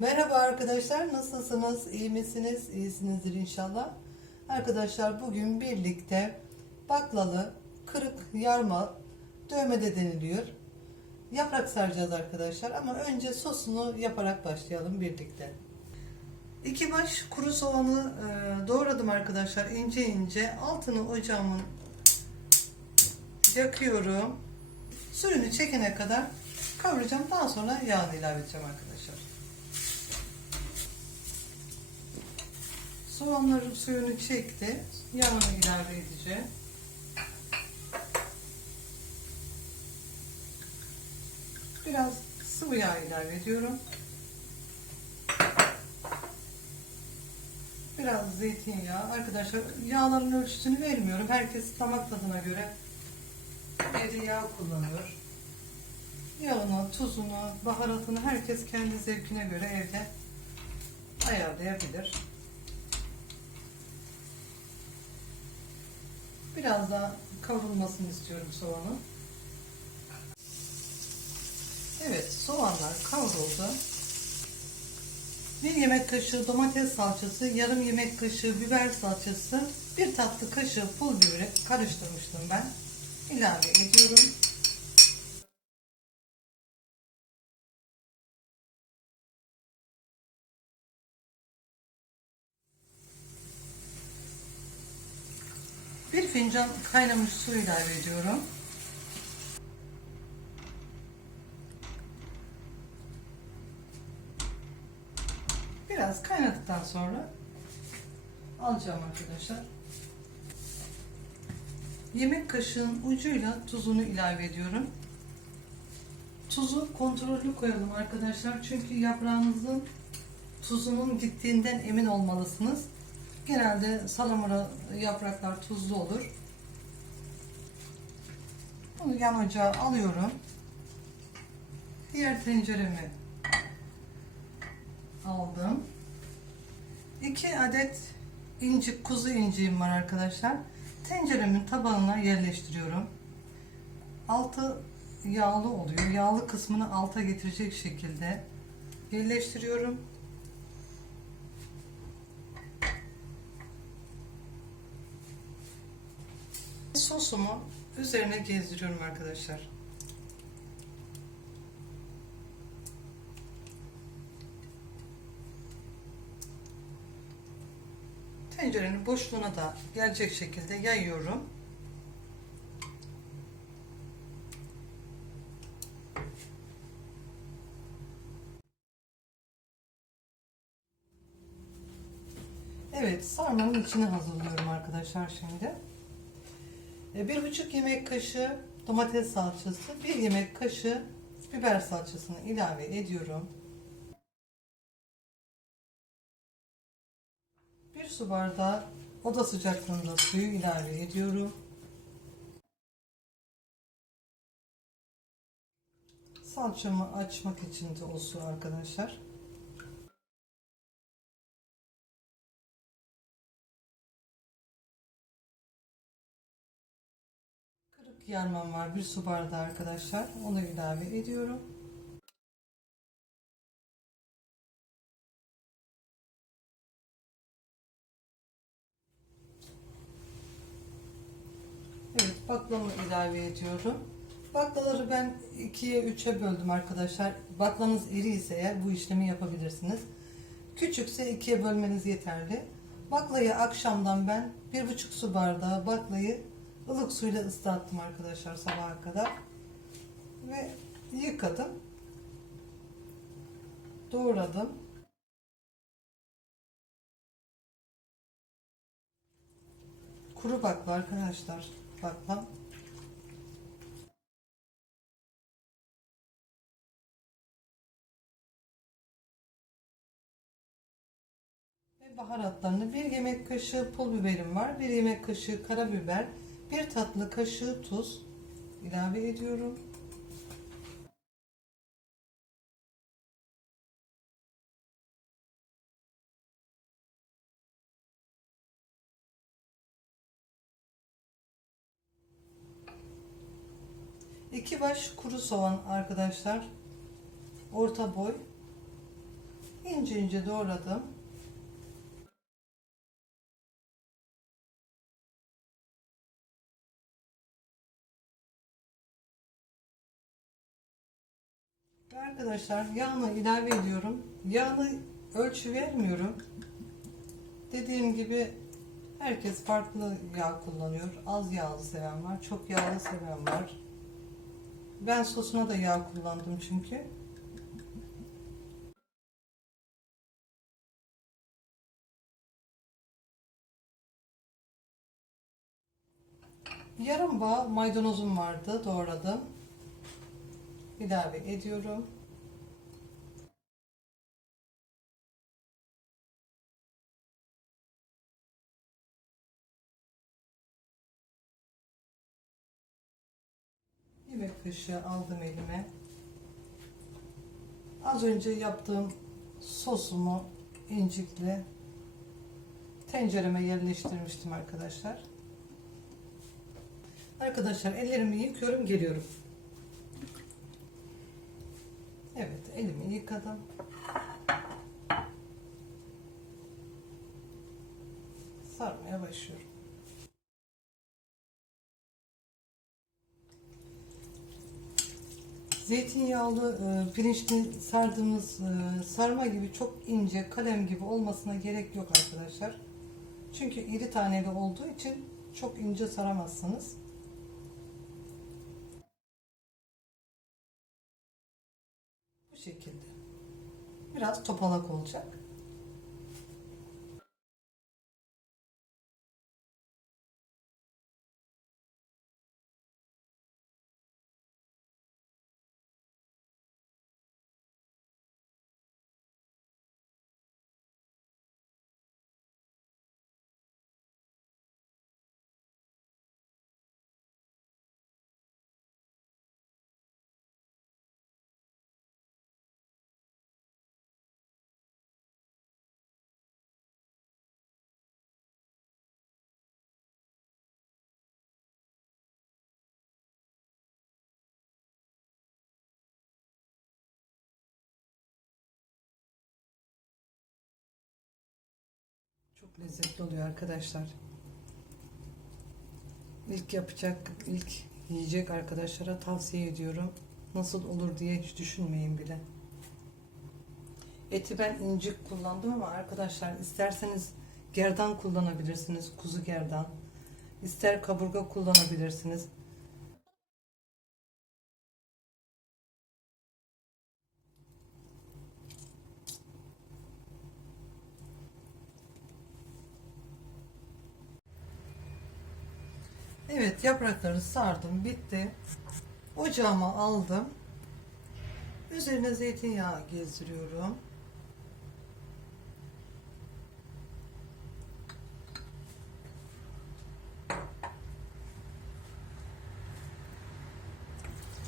Merhaba arkadaşlar, nasılsınız? İyi misiniz? İyisinizdir inşallah. Arkadaşlar bugün birlikte baklalı, kırık, yarma, dövme de deniliyor. Yaprak saracağız arkadaşlar ama önce sosunu yaparak başlayalım birlikte. İki baş kuru soğanı e, doğradım arkadaşlar ince ince. Altını ocağımın yakıyorum. Suyunu çekene kadar kavuracağım. Daha sonra yağını ilave edeceğim arkadaşlar. Soğanların suyunu çekti. Yağını ilave edeceğim. Biraz sıvı yağ ilave ediyorum. Biraz zeytinyağı. Arkadaşlar yağların ölçüsünü vermiyorum. Herkes damak tadına göre eri yağ kullanıyor. Yağını, tuzunu, baharatını herkes kendi zevkine göre evde ayarlayabilir. Biraz daha kavrulmasını istiyorum soğanı. Evet, soğanlar kavruldu. Bir yemek kaşığı domates salçası, yarım yemek kaşığı biber salçası, bir tatlı kaşığı pul biberi karıştırmıştım ben. İlave ediyorum. Fincan kaynamış su ilave ediyorum. Biraz kaynadıktan sonra alacağım arkadaşlar. Yemek kaşığın ucuyla tuzunu ilave ediyorum. Tuzu kontrollü koyalım arkadaşlar. Çünkü yaprağınızın tuzunun gittiğinden emin olmalısınız. Genelde salamura yapraklar tuzlu olur. Bunu yan ocağa alıyorum. Diğer tenceremi aldım. 2 adet incik kuzu inciğim var arkadaşlar. Tenceremin tabanına yerleştiriyorum. Altı yağlı oluyor. Yağlı kısmını alta getirecek şekilde yerleştiriyorum. Sosumu üzerine gezdiriyorum arkadaşlar. Tencerenin boşluğuna da gelecek şekilde yayıyorum. Evet, sarmanın içine hazırlıyorum arkadaşlar şimdi. E, Bir buçuk yemek kaşığı domates salçası, bir yemek kaşığı biber salçasını ilave ediyorum. Bir su bardağı oda sıcaklığında suyu ilave ediyorum. Salçamı açmak için de o su arkadaşlar. Yarmam var bir su bardağı arkadaşlar. Onu ilave ediyorum. Evet baklamı ilave ediyorum. Baklaları ben ikiye üçe böldüm arkadaşlar. Baklanız iri ise eğer bu işlemi yapabilirsiniz. Küçükse ikiye bölmeniz yeterli. Baklayı akşamdan ben bir buçuk su bardağı baklayı ılık suyla ıslattım arkadaşlar sabaha kadar. Ve yıkadım. Doğradım. Kuru bakla arkadaşlar. Bakla. Baharatlarını bir yemek kaşığı pul biberim var. Bir yemek kaşığı karabiber. Bir tatlı kaşığı tuz ilave ediyorum. İki baş kuru soğan arkadaşlar. Orta boy. ince ince doğradım. Arkadaşlar yağını ilave ediyorum. Yağını ölçü vermiyorum. Dediğim gibi herkes farklı yağ kullanıyor. Az yağlı seven var, çok yağlı seven var. Ben sosuna da yağ kullandım çünkü. Yarım bağ maydanozum vardı, doğradım. İlave ediyorum. Kaşığı aldım elime. Az önce yaptığım sosumu incikli tencereme yerleştirmiştim arkadaşlar. Arkadaşlar ellerimi yıkıyorum geliyorum. Evet elimi yıkadım. Sarmaya başlıyorum. Zeytinyağlı e, pirinçli sardığımız e, sarma gibi çok ince kalem gibi olmasına gerek yok arkadaşlar. Çünkü iri taneli olduğu için çok ince saramazsınız. Bu şekilde. Biraz topalak olacak. Lezzetli oluyor arkadaşlar. İlk yapacak, ilk yiyecek arkadaşlara tavsiye ediyorum. Nasıl olur diye hiç düşünmeyin bile. Eti ben incik kullandım ama arkadaşlar isterseniz gerdan kullanabilirsiniz. Kuzu gerdan. İster kaburga kullanabilirsiniz. Evet yaprakları sardım bitti. Ocağıma aldım. Üzerine zeytinyağı gezdiriyorum.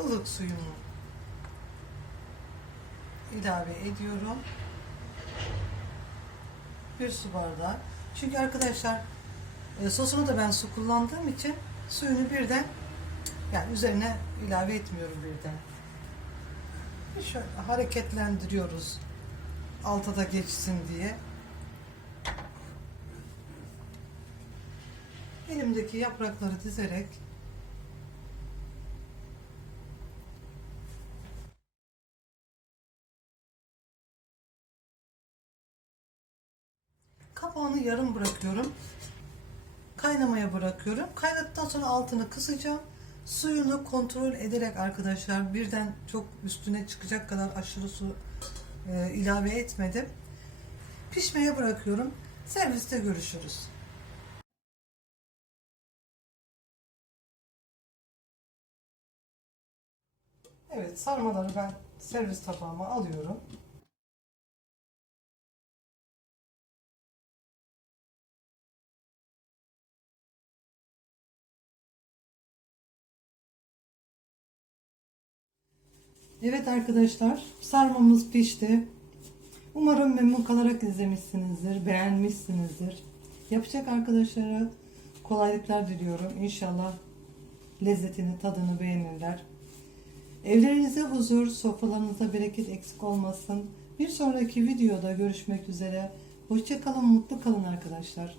ılık suyumu ilave ediyorum. Bir su bardağı. Çünkü arkadaşlar e, sosunu da ben su kullandığım için suyunu birden yani üzerine ilave etmiyorum birden. Bir Şöyle hareketlendiriyoruz. Alta da geçsin diye. Elimdeki yaprakları dizerek Kapağını yarım bırakıyorum. Kaynamaya bırakıyorum. Kaynadıktan sonra altını kısacağım. Suyunu kontrol ederek arkadaşlar birden çok üstüne çıkacak kadar aşırı su e, ilave etmedim. Pişmeye bırakıyorum. Serviste görüşürüz. Evet sarmaları ben servis tabağıma alıyorum. Evet arkadaşlar sarmamız pişti. Umarım memnun kalarak izlemişsinizdir, beğenmişsinizdir. Yapacak arkadaşlara kolaylıklar diliyorum. İnşallah lezzetini, tadını beğenirler. Evlerinizde huzur, sofralarınızda bereket eksik olmasın. Bir sonraki videoda görüşmek üzere. Hoşçakalın, mutlu kalın arkadaşlar.